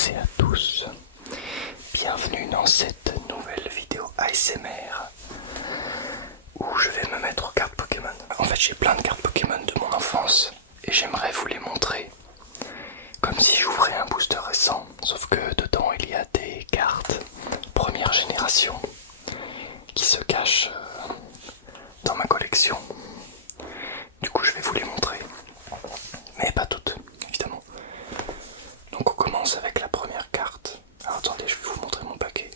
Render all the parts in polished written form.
toutes et à tous, bienvenue dans cette nouvelle vidéo ASMR où je vais me mettre aux cartes Pokémon. En fait j'ai plein de cartes Pokémon de mon enfance et j'aimerais vous les montrer comme si j'ouvrais un booster récent, sauf que dedans il y a des cartes première génération qui se cachent dans ma collection. Du coup je vais vous les montrer, mais pas toutes évidemment. Donc on commence avec la première carte. Alors attendez, je vais vous montrer mon paquet.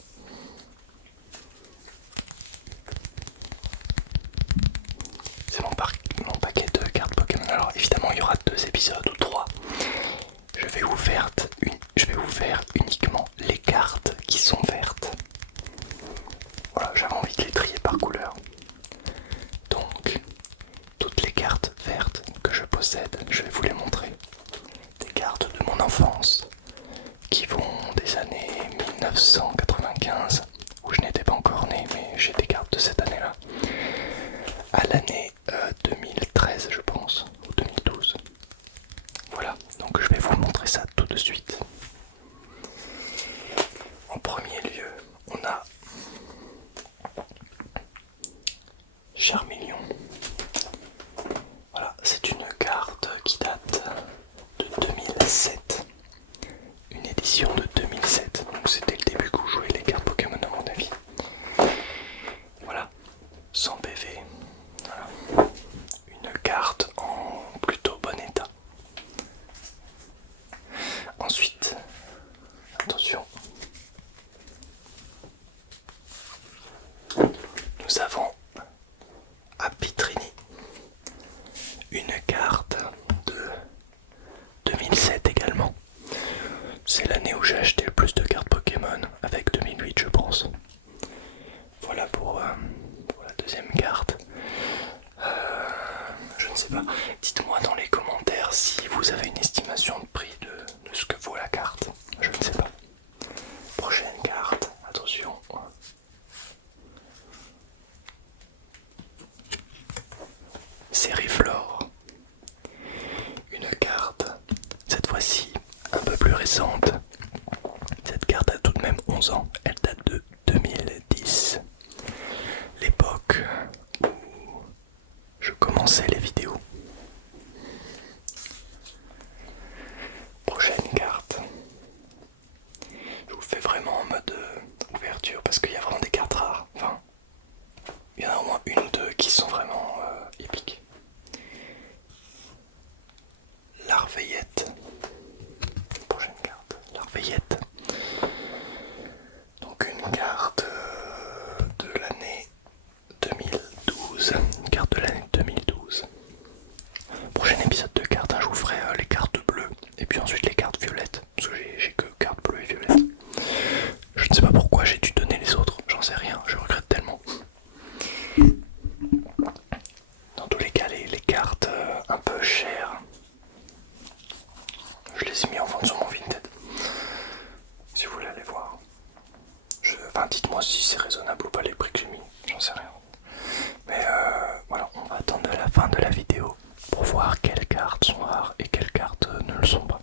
C'est mon paquet de cartes Pokémon. Alors évidemment il y aura 2 épisodes ou 3. Je vais vous faire uniquement les cartes qui sont vertes. Voilà, j'avais envie de les trier par couleur. Donc toutes les cartes vertes que je possède, je vais vous les montrer. Des cartes de mon enfance qui vont des années 1995 où je n'étais pas encore né, mais j'ai des cartes de cette année-là, à l'année 2013 je pense, ou 2012. Voilà, donc je vais vous montrer ça tout de suite. En premier lieu, on a Charmeleon. Voilà, c'est une carte qui date de 2007. Une édition de 2007, donc c'était le début où je jouais les cartes Pokémon à mon avis. Voilà, 100 PV. Voilà. Une carte en plutôt bon état. Ensuite, attention, nous avons Apitrini, une carte de 2007 également. C'est l'année où j'ai acheté le plus de cartes Pokémon, avec 2008 je pense. Voilà pour la deuxième carte. Je ne sais pas, dites-moi dans les commentaires si vous avez une estimation de prix de ce que vaut la carte. Je ne sais pas. Prochaine carte, attention. Sériflore. Une carte, cette fois-ci un peu plus récente. Cette carte a tout de même 11 ans, elle date de 2010. L'époque où je commençais les vidéos. Prochaine carte. Je vous fais vraiment en mode ouverture parce qu'il y a vraiment des cartes rares. Enfin, il y en a au moins une ou deux qui sont vraiment épiques. Larveillette. Prochaine carte. Larveillette. Donc une carte de l'année 2012. Une carte de l'année 2012. Prochain épisode de cartes, hein, je vous ferai les cartes bleues et puis ensuite les cartes violettes. Parce que j'ai que cartes bleues et violettes. Je ne sais pas pourquoi j'ai dû donner les autres, j'en sais rien, je regrette tellement. Dans tous les cas, les cartes un peu chères, je les ai mis en vente sur mon Vinted. Si vous voulez aller voir. Enfin, dites-moi si c'est raisonnable ou pas les prix que j'ai mis, j'en sais rien. Mais voilà, on va attendre la fin de la vidéo pour voir quelles cartes sont rares et quelles cartes ne le sont pas.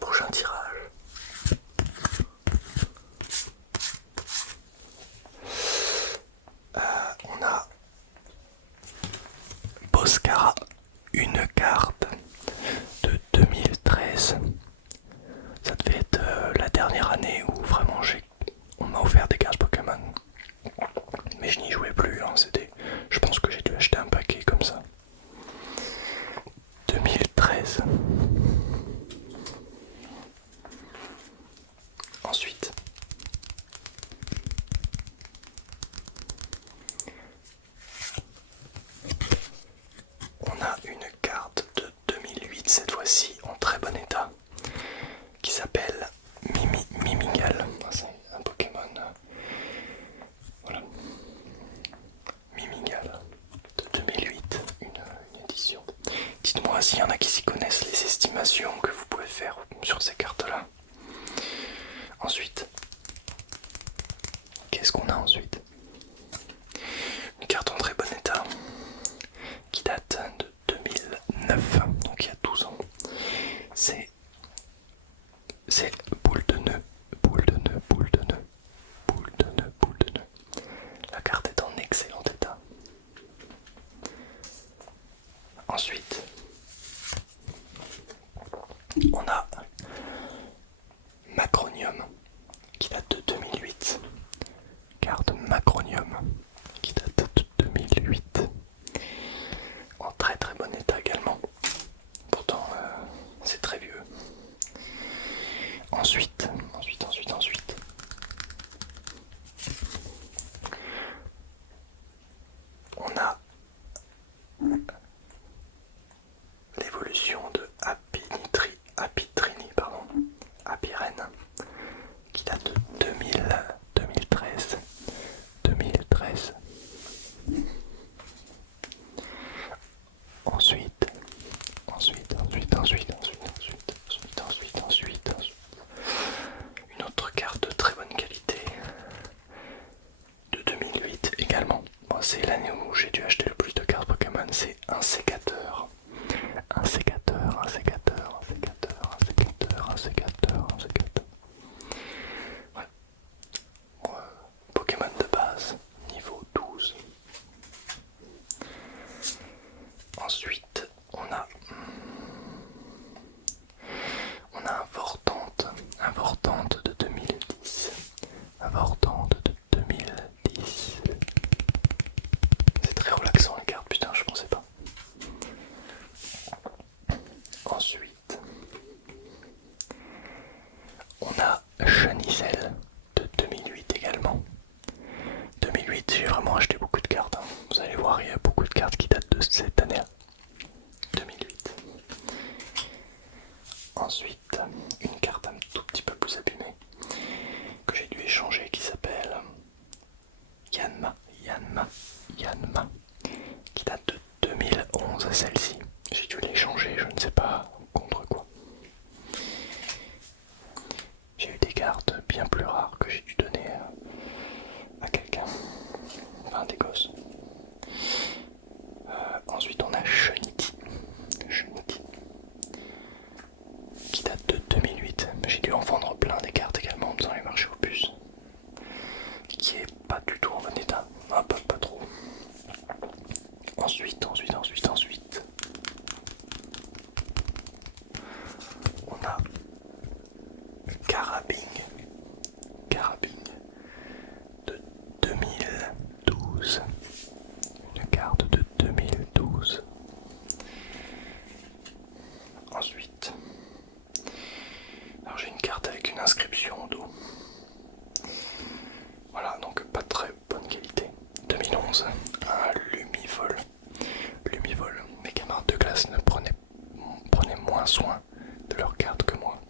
Prochain tirage. On a Boscara, une carte de 2013. Ça devait être la dernière année où vraiment on m'a offert des cartes Pokémon. Mais je n'y jouais plus, hein. Je pense que j'ai dû acheter un paquet comme ça. 2013. Ensuite, on a une carte de 2008 cette fois-ci en très bon état qui s'appelle Mimigal. C'est un Pokémon. Voilà. Mimigal de 2008, une édition. Dites-moi s'il y en a qui s'y connaissent, les estimations que vous pouvez faire sur ces cartes-là. Ensuite, qu'est-ce qu'on a ensuite? Une carte en très bon état qui date de 2009, donc il y a 12 ans. C'est c'est très vieux. Ensuite, on a l'évolution de Apirene, qui date de 2013. Ensuite, une autre carte de très bonne qualité de 2008 également. Bon, c'est l'année où j'ai dû acheter le plus de cartes Pokémon, c'est un sécateur. Ouais. Bon, Pokémon de base, niveau 12. Ensuite, on a un Vortante de 2010. C'est très relaxant les cartes, putain, je pensais pas. Ensuite, on a Chanizel de 2008 également. 2008, j'ai vraiment acheté beaucoup de cartes. Hein. Vous allez voir, il y a beaucoup de cartes qui datent de cette année. 2008. Ensuite, une carte un tout petit peu plus abîmée que j'ai dû échanger qui s'appelle Yanma, qui date de 2011 celle-ci. J'ai dû l'échanger, je ne sais pas contre quoi. J'ai eu des cartes bien plus rares que j'ai dû donner à quelqu'un, enfin des gosses. Ensuite on a Shunity, qui date de 2008. J'ai dû en vendre plein des cartes également dans les marchés aux puces, qui est pas du tout en bon état, pas trop. Ensuite, on a Carabing de 2012, une carte de 2012. Ensuite, alors j'ai une carte avec une inscription au dos. Voilà, donc pas très bonne qualité. 2011, un Lumivol. Mes camarades de classe ne prenaient moins soin de leurs cartes que moi.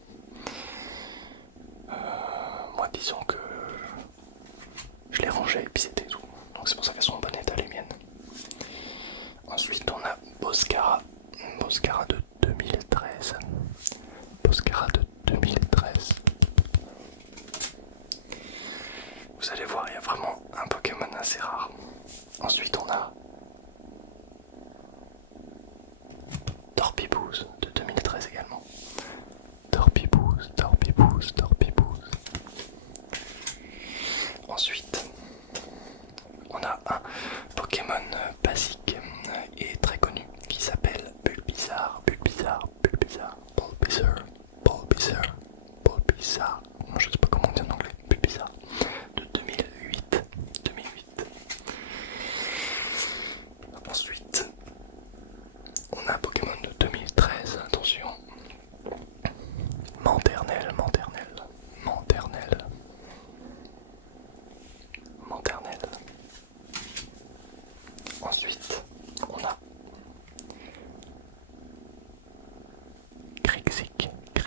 Moi, disons que je les rangeais et puis c'était tout. Donc c'est pour ça qu'elles sont en bon état les miennes. Ensuite, on a Boscara de 2013. Vous allez voir, il y a vraiment un Pokémon assez rare. Ensuite, on a Torpibouze de 2013 également. Torpibouze. Ensuite, on a un Pokémon basique et très connu qui s'appelle Bulbizarre. Non, je sais pas comment on dit en anglais. Bulbizarre de 2008. Ensuite, on a un Pokémon de 2013, attention. Manternelle. Ensuite, on a Krixik de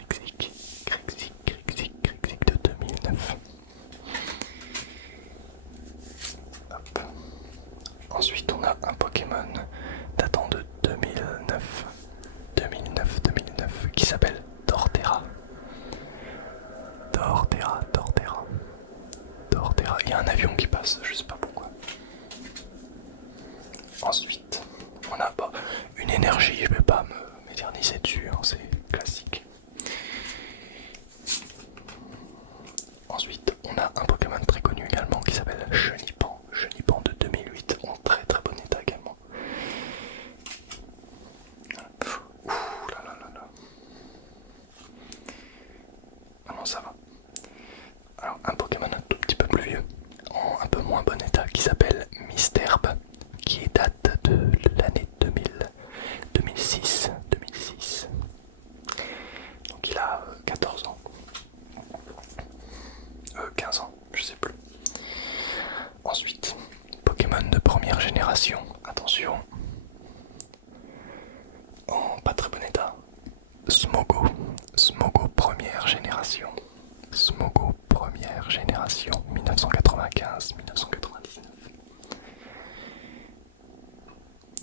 2009. Hop. Ensuite, on a un Pokémon datant de 2009 qui s'appelle Torterra. Il y a un avion qui passe, je sais pas pourquoi. Ensuite, on a une énergie, je vais pas m'éterniser dessus, hein, c'est classique. Ensuite, on a un Pokémon très connu également qui s'appelle Chenipan de 2008, en très très bon état également. Ouh là. Ah non, ça va. Alors, un Pokémon un tout petit peu plus vieux, en un peu moins bon état, qui s'appelle Misterbe, qui date de l'année 2006. Smogo. Smogo première génération. Smogo première génération 1995-1999.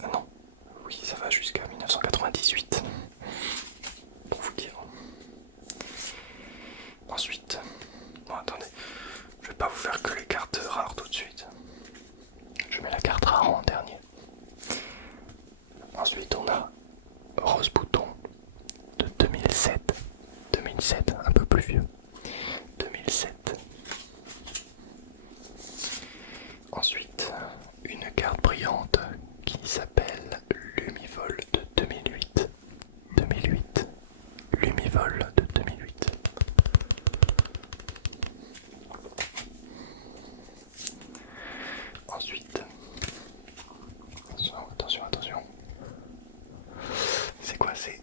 Non, oui ça va jusqu'à 1998 pour vous dire. Ensuite, bon attendez, je vais pas vous faire que les cartes rares tout de suite. Je mets la carte rare en dernier. Ensuite on a Rose Bouton de 2007. 2007, un peu plus vieux. 2007. Ensuite, une carte brillante qui s'appelle Lumivol de 2008. 2008. Lumivol de 2008. Ensuite, attention. C'est quoi? C'est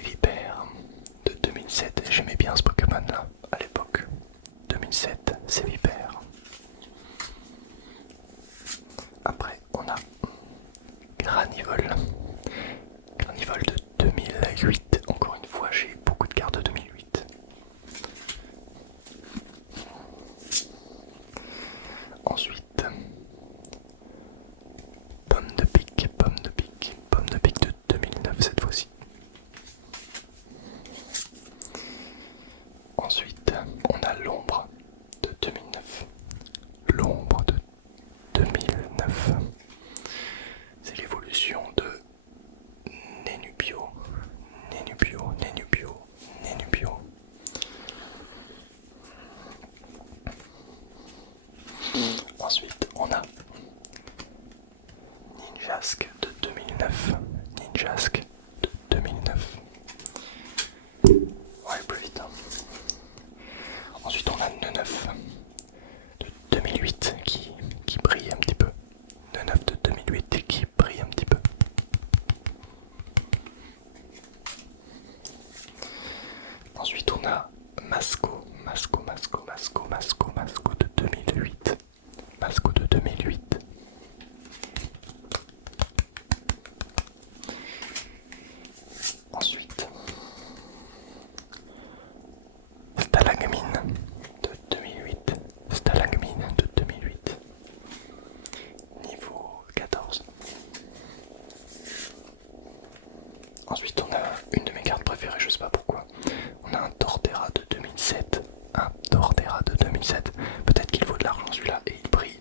Vipère de 2007. J'aimais bien ce Pokémon là à l'époque. 2007, c'est Vipère. Après, on a Granivol. Granivol de 2008. Encore une fois, j'ai beaucoup de cartes de 2008. Ensuite, Pomme de pique de 2009 cette fois-ci. Ensuite, on a l'ombre de 2009. L'ombre de 2009. C'est l'évolution de Nenubio. Ensuite, on a Ninjask de 2009. Ninjask de 2009. Ouais, plus vite. Ensuite, on a Neneuf de 2008 qui brille un petit peu. Neneuf de 2008 qui brille un petit peu. Ensuite, on a Masco de 2008. Masco de 2008. Ensuite, Stalagmine de 2008. Stalagmine de 2008. Niveau 14. Ensuite, on a une de mes cartes préférées, je sais pas pourquoi. On a un Torterra de 2007. Un Torterra de 2007. Peut-être qu'il vaut de l'argent celui-là et il brille.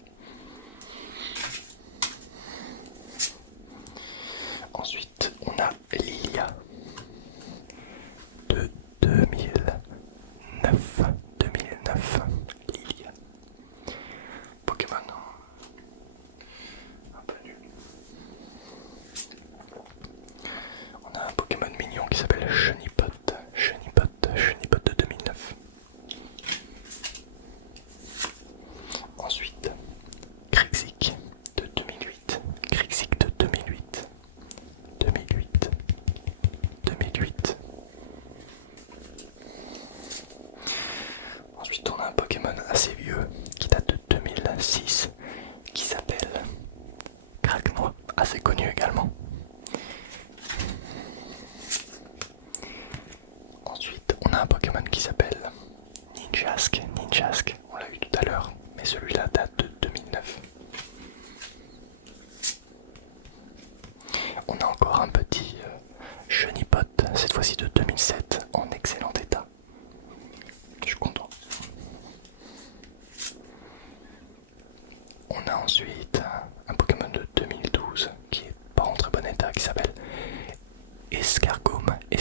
Ensuite, on a Lilia de 2009. Lilia. Pokémon un peu nul. On a un Pokémon mignon qui s'appelle Chenipot de 2009. Ensuite, Grixik de 2008. Ensuite, on a un Pokémon assez vieux qui date de 2006 qui s'appelle Craquenois, assez connu également. Ensuite, on a un Pokémon qui s'appelle Ninjask, on l'a eu tout à l'heure, mais celui-là date de 2009. On a encore un petit Chenipot, cette fois-ci de 2007, en excellent état. Je suis content. On a ensuite un Pokémon de 2012 qui est pas en très bon état, qui s'appelle Escargum. Eh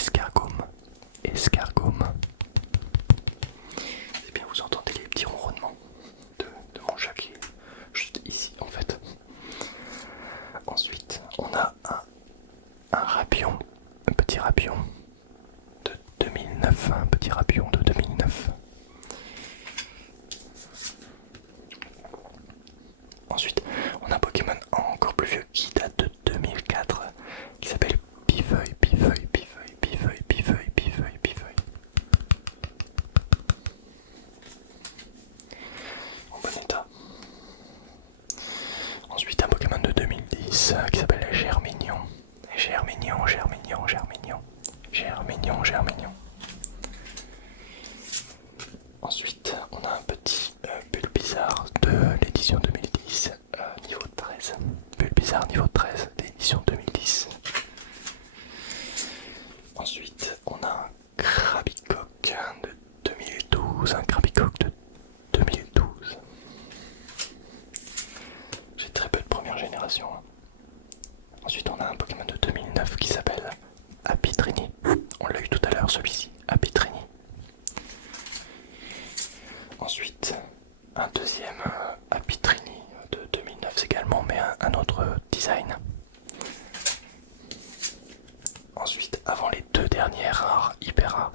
bien, vous entendez les petits ronronnements de mon chat qui est juste ici en fait. Ensuite, on a un Rapion, un petit Rapion de 2009. Ensuite, on a un Pokémon encore plus vieux qui date de 2004 qui s'appelle Pifeuille. En bon état. Ensuite, un Pokémon de 2010 qui s'appelle Germignon. mignon. Ensuite, on a un petit Bulbizarre de l'édition 2010, niveau 13. Bulbizarre niveau 13, l'édition 2010. Ensuite, on a un Krabicoq de 2012, un Krabicoq de 2012. J'ai très peu de première génération. Ensuite, on a un Pokémon de 2009 qui s'appelle Apitrini. On l'a eu tout à l'heure, celui-ci, Apitrini. Ensuite, un deuxième Apitrini de 2009 également, mais un autre design. Ensuite, avant les deux dernières rares, hyper rares,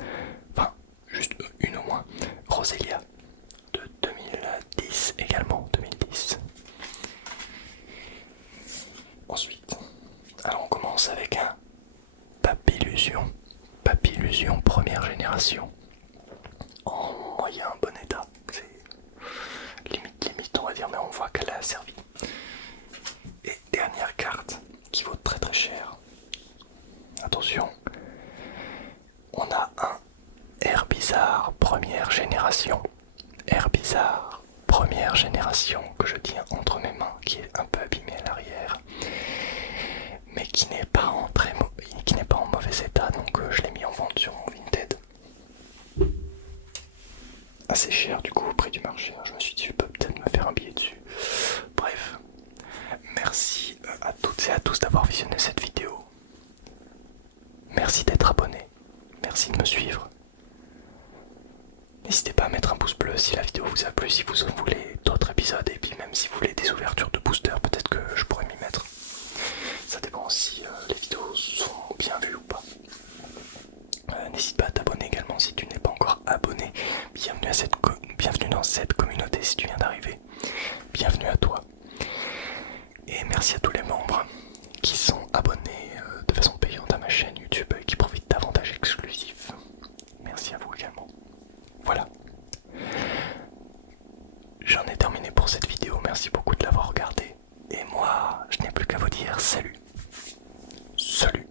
enfin, juste une au moins, Roselia de 2010 également, 2010. Ensuite, alors on commence avec un Papillusion, Papillusion première génération, en moyen bon état, c'est limite on va dire, mais on voit qu'elle a servi. Et dernière carte qui vaut très très cher, attention, on a un Herbizarre première génération, Herbizarre première génération que je tiens entre mes mains, qui est un peu abîmé à l'arrière, mais qui n'est pas en mauvais état, donc je l'ai mis en vente sur mon Vinted. Assez cher du coup au prix du marché, je me suis dit je peux peut-être me faire un billet dessus. Bref, merci à toutes et à tous d'avoir visionné cette vidéo. Merci d'être abonné, merci de me suivre. N'hésitez pas à mettre un pouce bleu si la vidéo vous a plu, si vous en voulez d'autres épisodes, et puis même si vous voulez des ouvertures de boosters, peut-être que je pourrais m'y mettre. Ça dépend si les vidéos sont bien vues ou pas. N'hésite pas à t'abonner également si tu n'es pas encore abonné. Bienvenue dans cette communauté si tu viens d'arriver. Bienvenue à toi. Et merci à tous les membres qui sont abonnés de façon payante à ma chaîne YouTube et qui profitent d'avantages exclusifs. Merci à vous également. Voilà. J'en ai terminé pour cette vidéo. Merci beaucoup de l'avoir regardée. Et moi, je n'ai plus qu'à vous dire salut. Salut.